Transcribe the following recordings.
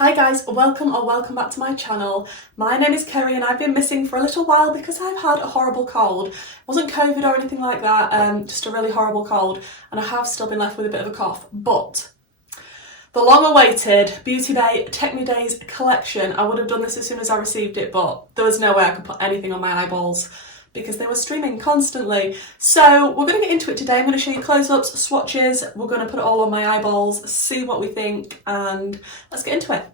Hi guys, welcome back to my channel. My name is Kerry and I've been missing for a little while because I've had a horrible cold. It wasn't COVID or anything like that, just a really horrible cold, and I have still been left with a bit of a cough. But the long-awaited Beauty Bay Technidaze collection, I would have done this as soon as I received it, but there was no way I could put anything on my eyeballs because they were streaming constantly. So we're going to get into it today. I'm going to show you close-ups, swatches, we're going to put it all on my eyeballs, see what we think, and let's get into it.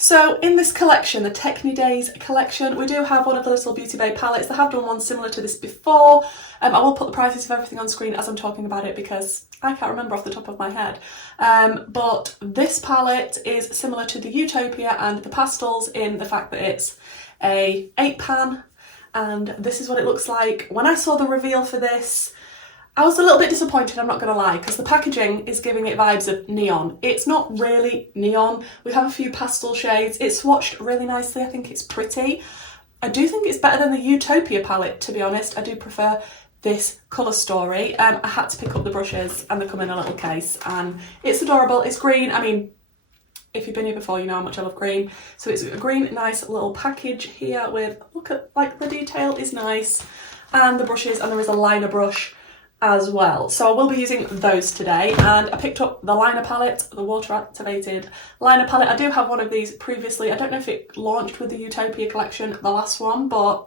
So in this collection, the Technidaze collection, we do have one of the little Beauty Bay palettes. They have done one similar to this before. I will put the prices of everything on screen as I'm talking about it because I can't remember off the top of my head. But this palette is similar to the Utopia and the pastels in the fact that it's a 8-pan, and this is what it looks like. When I saw the reveal for this, I was a little bit disappointed, I'm not going to lie, because the packaging is giving it vibes of neon. It's not really neon. We have a few pastel shades. It's swatched really nicely. I think it's pretty. I do think it's better than the Utopia palette, to be honest. I do prefer this colour story. I had to pick up the brushes and they come in a little case and it's adorable. It's green. I mean, if you've been here before, you know how much I love green. So it's a green, nice little package here with, look at, like, the detail is nice. And the brushes, and there is a liner brush as well. So I will be using those today, and I picked up the liner palette, the water activated liner palette. I do have one of these previously. I don't know if it launched with the Utopia collection, the last one, but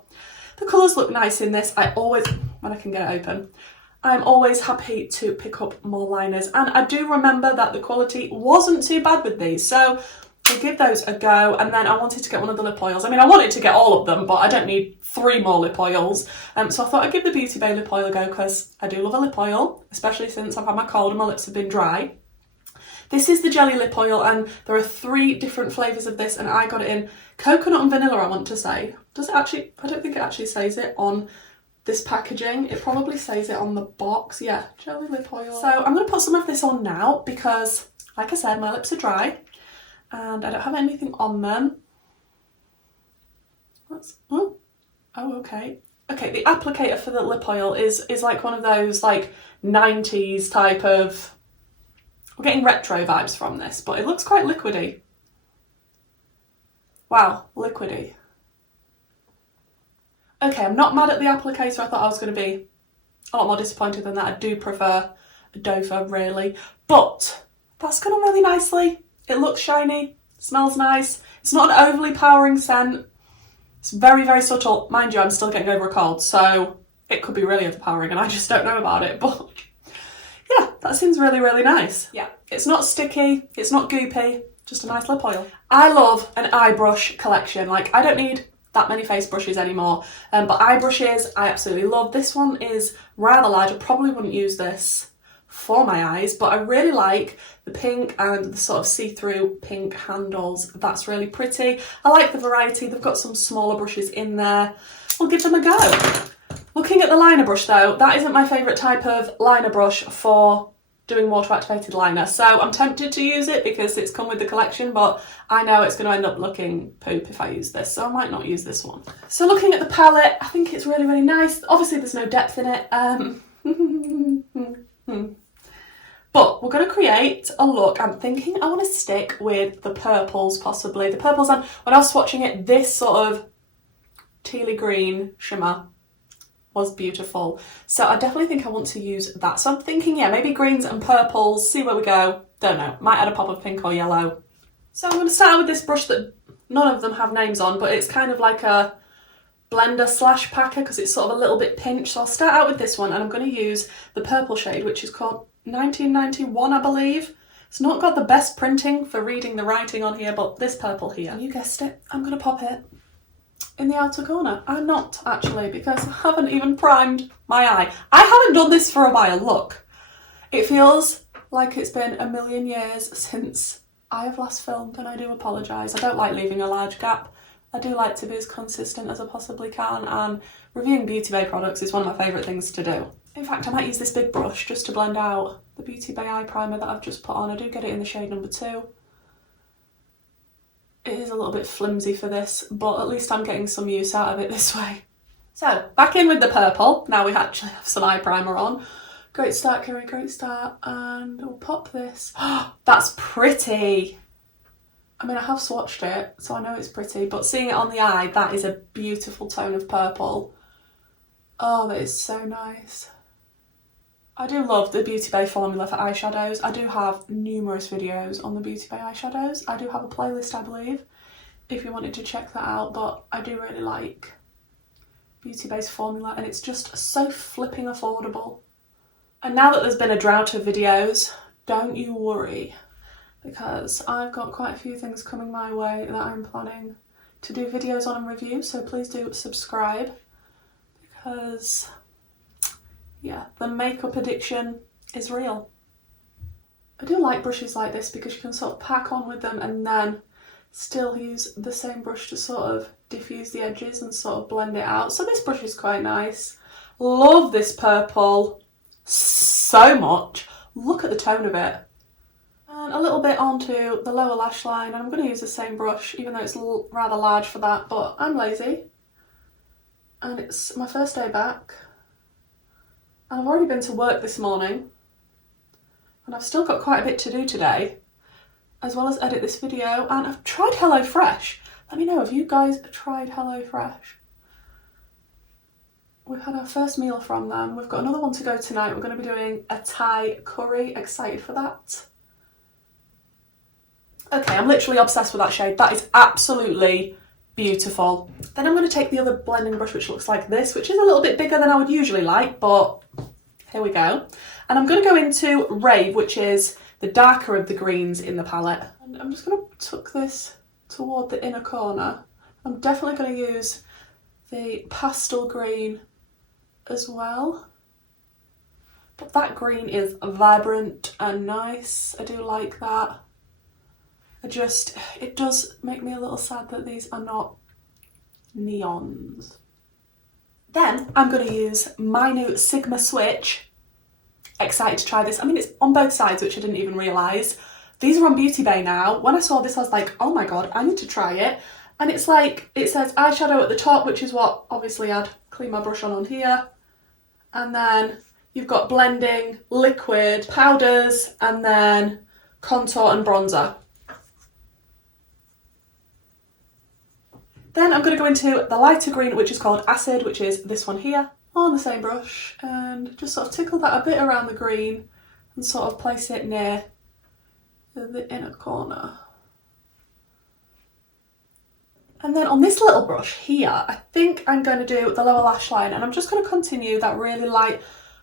the colours look nice in this. I always, when I can get it open, I'm always happy to pick up more liners, and I do remember that the quality wasn't too bad with these, so I'll give those a go. And then I wanted to get one of the lip oils. I mean, I wanted to get all of them, but I don't need 3 more lip oils. So I thought I'd give the Beauty Bay lip oil a go because I do love a lip oil, especially since I've had my cold and my lips have been dry. This is the jelly lip oil, and there are 3 different flavours of this, and I got it in coconut and vanilla, I want to say. Does it actually? I don't think it actually says it on this packaging. It probably says it on the box. Yeah, jelly lip oil. So I'm going to put some of this on now because, like I said, my lips are dry and I don't have anything on them. Okay. Okay, the applicator for the lip oil is like one of those like 90s type of, we're getting retro vibes from this, but it looks quite liquidy. Wow, liquidy. Okay, I'm not mad at the applicator. I thought I was going to be a lot more disappointed than that. I do prefer a Dover, really. But that's gone on really nicely. It looks shiny, smells nice. It's not an overly powering scent. It's very, very subtle. Mind you, I'm still getting over a cold, so it could be really overpowering and I just don't know about it. But yeah, that seems really, really nice. Yeah, it's not sticky, it's not goopy, just a nice lip oil. I love an eye brush collection. Like, I don't need that many face brushes anymore, but eye brushes I absolutely love. This one is rather large. I probably wouldn't use this for my eyes, but I really like the pink and the sort of see-through pink handles. That's really pretty. I like the variety. They've got some smaller brushes in there. We'll give them a go. Looking at the liner brush though, that isn't my favourite type of liner brush for doing water activated liner, so I'm tempted to use it because it's come with the collection, but I know it's going to end up looking poop if I use this, so I might not use this one. So looking at the palette, I think it's really, really nice. Obviously there's no depth in it, but we're going to create a look. I'm thinking I want to stick with the purples, possibly. The purples, and when I was swatching it, this sort of tealy green shimmer was beautiful. So I definitely think I want to use that. So I'm thinking, yeah, maybe greens and purples, see where we go. Don't know, might add a pop of pink or yellow. So I'm going to start with this brush that none of them have names on, but it's kind of like a blender slash packer because it's sort of a little bit pinched. So I'll start out with this one, and I'm going to use the purple shade, which is called 1991, I believe. It's not got the best printing for reading the writing on here, but this purple here, you guessed it, I'm going to pop it in the outer corner. I'm not actually, because I haven't even primed my eye. I haven't done this for a while, look. It feels like it's been a million years since I have last filmed, and I do apologise. I don't like leaving a large gap. I do like to be as consistent as I possibly can, and reviewing Beauty Bay products is one of my favourite things to do. In fact, I might use this big brush just to blend out the Beauty Bay eye primer that I've just put on. I do get it in the shade number 2. It is a little bit flimsy for this, but at least I'm getting some use out of it this way. So, back in with the purple. Now we actually have some eye primer on. Great start, Kerry, great start. And we'll pop this. That's pretty. I mean, I have swatched it, so I know it's pretty, but seeing it on the eye, that is a beautiful tone of purple. Oh, that is so nice. I do love the Beauty Bay formula for eyeshadows. I do have numerous videos on the Beauty Bay eyeshadows. I do have a playlist, I believe, if you wanted to check that out, but I do really like Beauty Bay's formula, and it's just so flipping affordable. And now that there's been a drought of videos, don't you worry, because I've got quite a few things coming my way that I'm planning to do videos on and review, so please do subscribe, because yeah, the makeup addiction is real. I do like brushes like this because you can sort of pack on with them and then still use the same brush to sort of diffuse the edges and sort of blend it out. So this brush is quite nice. Love this purple so much. Look at the tone of it. And a little bit onto the lower lash line, and I'm going to use the same brush even though it's rather large for that, but I'm lazy. And it's my first day back. And I've already been to work this morning, and I've still got quite a bit to do today, as well as edit this video, and I've tried HelloFresh. Let me know, have you guys tried HelloFresh? We've had our first meal from them. We've got another one to go tonight. We're going to be doing a Thai curry. Excited for that. Okay, I'm literally obsessed with that shade. That is absolutely beautiful. Then I'm going to take the other blending brush, which looks like this, which is a little bit bigger than I would usually like, but here we go. And I'm going to go into Rave, which is the darker of the greens in the palette. And I'm just going to tuck this toward the inner corner. I'm definitely going to use the pastel green as well. But that green is vibrant and nice. I do like that. It does make me a little sad that these are not neons. Then I'm going to use my new Sigma Switch. Excited to try this. I mean, it's on both sides, which I didn't even realise. These are on Beauty Bay now. When I saw this, I was like, oh my god, I need to try it. And it's like, it says eyeshadow at the top, which is what obviously I'd clean my brush on here. And then you've got blending, liquid, powders, and then contour and bronzer. Then I'm going to go into the lighter green, which is called Acid, which is this one here, on the same brush, and just sort of tickle that a bit around the green and sort of place it near the inner corner. And then on this little brush here, I think I'm going to do the lower lash line, and I'm just going to continue that really light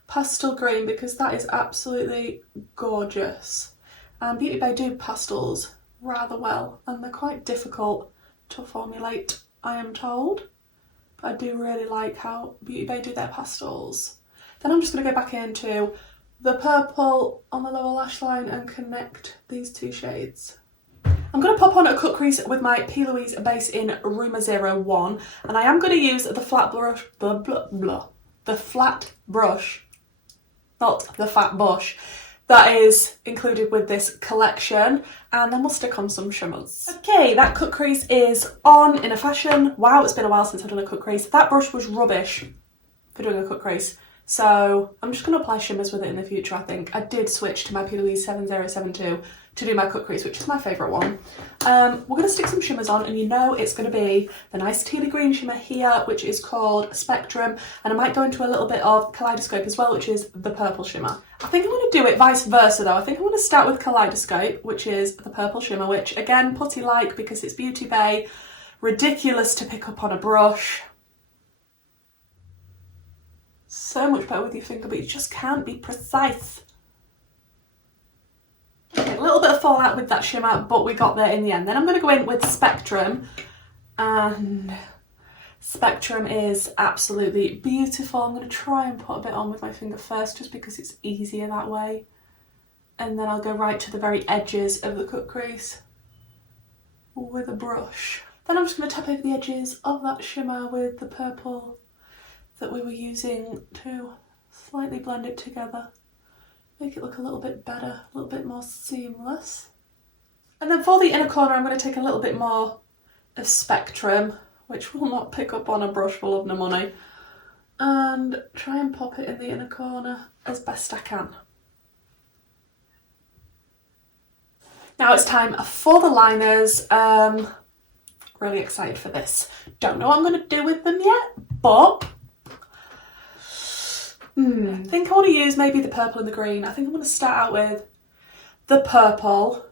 pastel green because that is absolutely gorgeous. And Beauty Bay do pastels rather well, and they're quite difficult to formulate, I am told, but I do really like how Beauty Bay do their pastels. Then I'm just going to go back into the purple on the lower lash line and connect these two shades. I'm going to pop on a cut crease with my P. Louise base in Rumour 01, and I am going to use the flat brush, the flat brush, not the fat bush, that is included with this collection, and then we'll stick on some shimmers. Okay, that cut crease is on in a fashion. Wow, it's been a while since I've done a cut crease. That brush was rubbish for doing a cut crease, so I'm just going to apply shimmers with it in the future, I think. I did switch to my P. Louise 7072 to do my cut crease, which is my favourite one. We're going to stick some shimmers on, and you know it's going to be the nice tealy green shimmer here, which is called Spectrum, and I might go into a little bit of Kaleidoscope as well, which is the purple shimmer. I think I'm going to do it vice versa though. I think I'm going to start with Kaleidoscope, which is the purple shimmer, which again, putty-like because it's Beauty Bay, ridiculous to pick up on a brush. so much better with your finger, but you just can't be precise. Okay, a little bit of fallout with that shimmer, but we got there in the end. Then I'm going to go in with Spectrum, and Spectrum is absolutely beautiful. I'm going to try and put a bit on with my finger first, just because it's easier that way. And then I'll go right to the very edges of the cut crease with a brush. Then I'm just going to tap over the edges of that shimmer with the purple that we were using to slightly blend it together. Make it look a little bit better, a little bit more seamless. And then for the inner corner, I'm going to take a little bit more of Spectrum, which will not pick up on a brush for love nor money, and try and pop it in the inner corner as best I can. Now it's time for the liners. Really excited for this. Don't know what I'm going to do with them yet, but I think I want to use maybe the purple and the green. I think I'm going to start out with the purple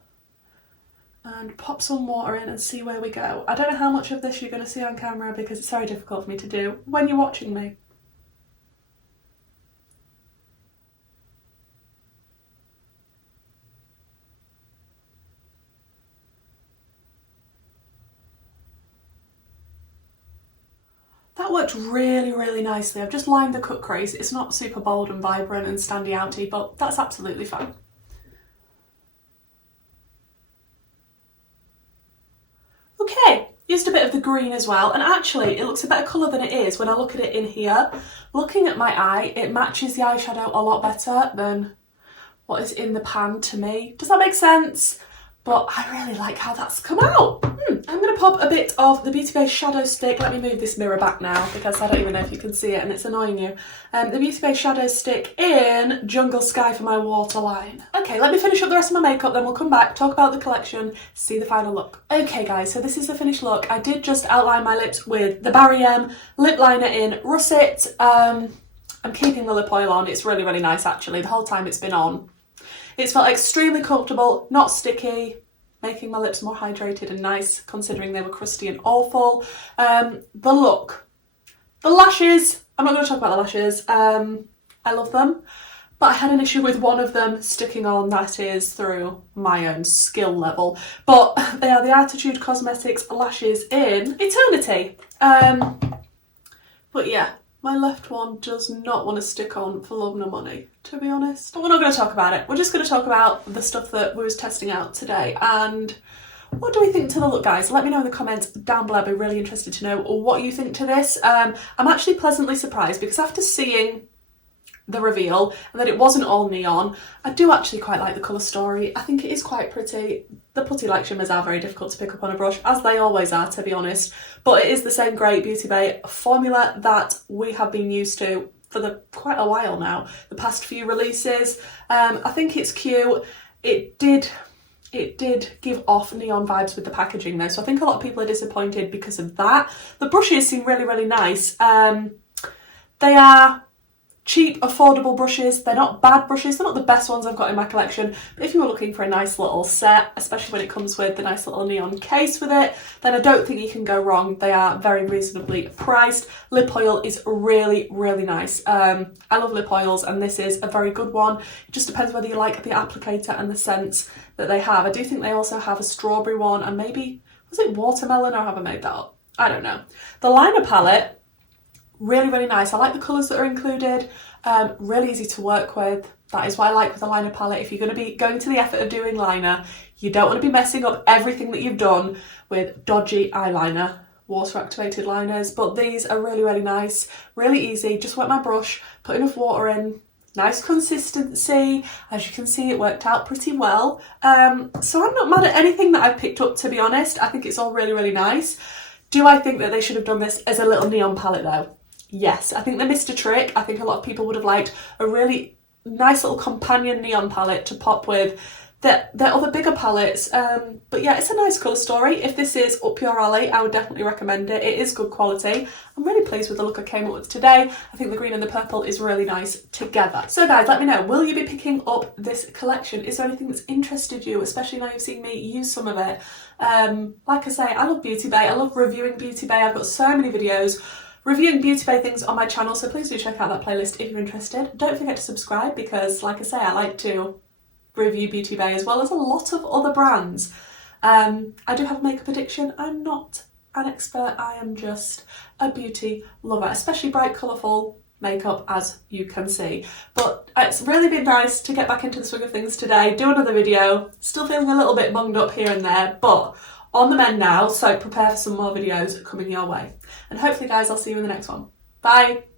and pop some water in and see where we go. I don't know how much of this you're going to see on camera because it's very difficult for me to do when you're watching me. That worked really, really nicely. I've just lined the cut crease. It's not super bold and vibrant and standy outy, but that's absolutely fine. Okay, used a bit of the green as well, and actually it looks a better colour than it is when I look at it in here. Looking at my eye, it matches the eyeshadow a lot better than what is in the pan to me. Does that make sense? But I really like how that's come out. I'm going to pop a bit of the Beauty Bay Shadow Stick. Let me move this mirror back now because I don't even know if you can see it and it's annoying you. The Beauty Bay Shadow Stick in Jungle Sky for my waterline. Okay, let me finish up the rest of my makeup, then we'll come back, talk about the collection, see the final look. Okay guys, so this is the finished look. I did just outline my lips with the Barry M lip liner in Russet. I'm keeping the lip oil on. It's really, really nice actually. The whole time it's been on. It's felt extremely comfortable, not sticky, making my lips more hydrated and nice considering they were crusty and awful. The look. The lashes, I'm not going to talk about the lashes. I love them, but I had an issue with one of them sticking on. That is through my own skill level. But they are the Arttitude Cosmetics lashes in Eternity. But yeah. My left one does not want to stick on for love nor money, to be honest. But we're not going to talk about it. We're just going to talk about the stuff that we was testing out today. And what do we think to the look, guys? Let me know in the comments down below. I'd be really interested to know what you think to this. I'm actually pleasantly surprised because after seeing the reveal and that it wasn't all neon, I do actually quite like the colour story. I think it is quite pretty. The putty-like shimmers are very difficult to pick up on a brush, as they always are, to be honest, but it is the same great Beauty Bay formula that we have been used to for quite a while now, the past few releases. I think it's cute. It did give off neon vibes with the packaging though, so I think a lot of people are disappointed because of that. The brushes seem really, really nice. They are cheap, affordable brushes. They're not bad brushes. They're not the best ones I've got in my collection, but if you were looking for a nice little set, especially when it comes with the nice little neon case with it, then I don't think you can go wrong. They are very reasonably priced. Lip oil is really, really nice. I love lip oils and this is a very good one. It just depends whether you like the applicator and the scents that they have. I do think they also have a strawberry one and maybe, was it watermelon, or have I made that up? I don't know. The liner palette, really, really nice. I like the colours that are included, really easy to work with. That is what I like with the liner palette. If you're going to be going to the effort of doing liner, you don't want to be messing up everything that you've done with dodgy eyeliner, water activated liners, but these are really, really nice, really easy. Just wet my brush, put enough water in, nice consistency. As you can see, it worked out pretty well. So I'm not mad at anything that I've picked up, to be honest. I think it's all really, really nice. Do I think that they should have done this as a little neon palette though? Yes, I think they missed a trick. I think a lot of people would have liked a really nice little companion neon palette to pop with their other bigger palettes. But yeah, it's a nice colour story. If this is up your alley, I would definitely recommend it. It is good quality. I'm really pleased with the look I came up with today. I think the green and the purple is really nice together. So guys, let me know, will you be picking up this collection? Is there anything that's interested you, especially now you've seen me use some of it? Like I say, I love Beauty Bay. I love reviewing Beauty Bay. I've got so many videos reviewing Beauty Bay things on my channel, so please do check out that playlist if you're interested. Don't forget to subscribe because, like I say, I like to review Beauty Bay as well as a lot of other brands. I do have a makeup addiction. I'm not an expert, I am just a beauty lover, especially bright, colourful makeup, as you can see. But it's really been nice to get back into the swing of things today, do another video. Still feeling a little bit bunged up here and there, but on the mend now, so prepare for some more videos coming your way. And hopefully guys, I'll see you in the next one. Bye!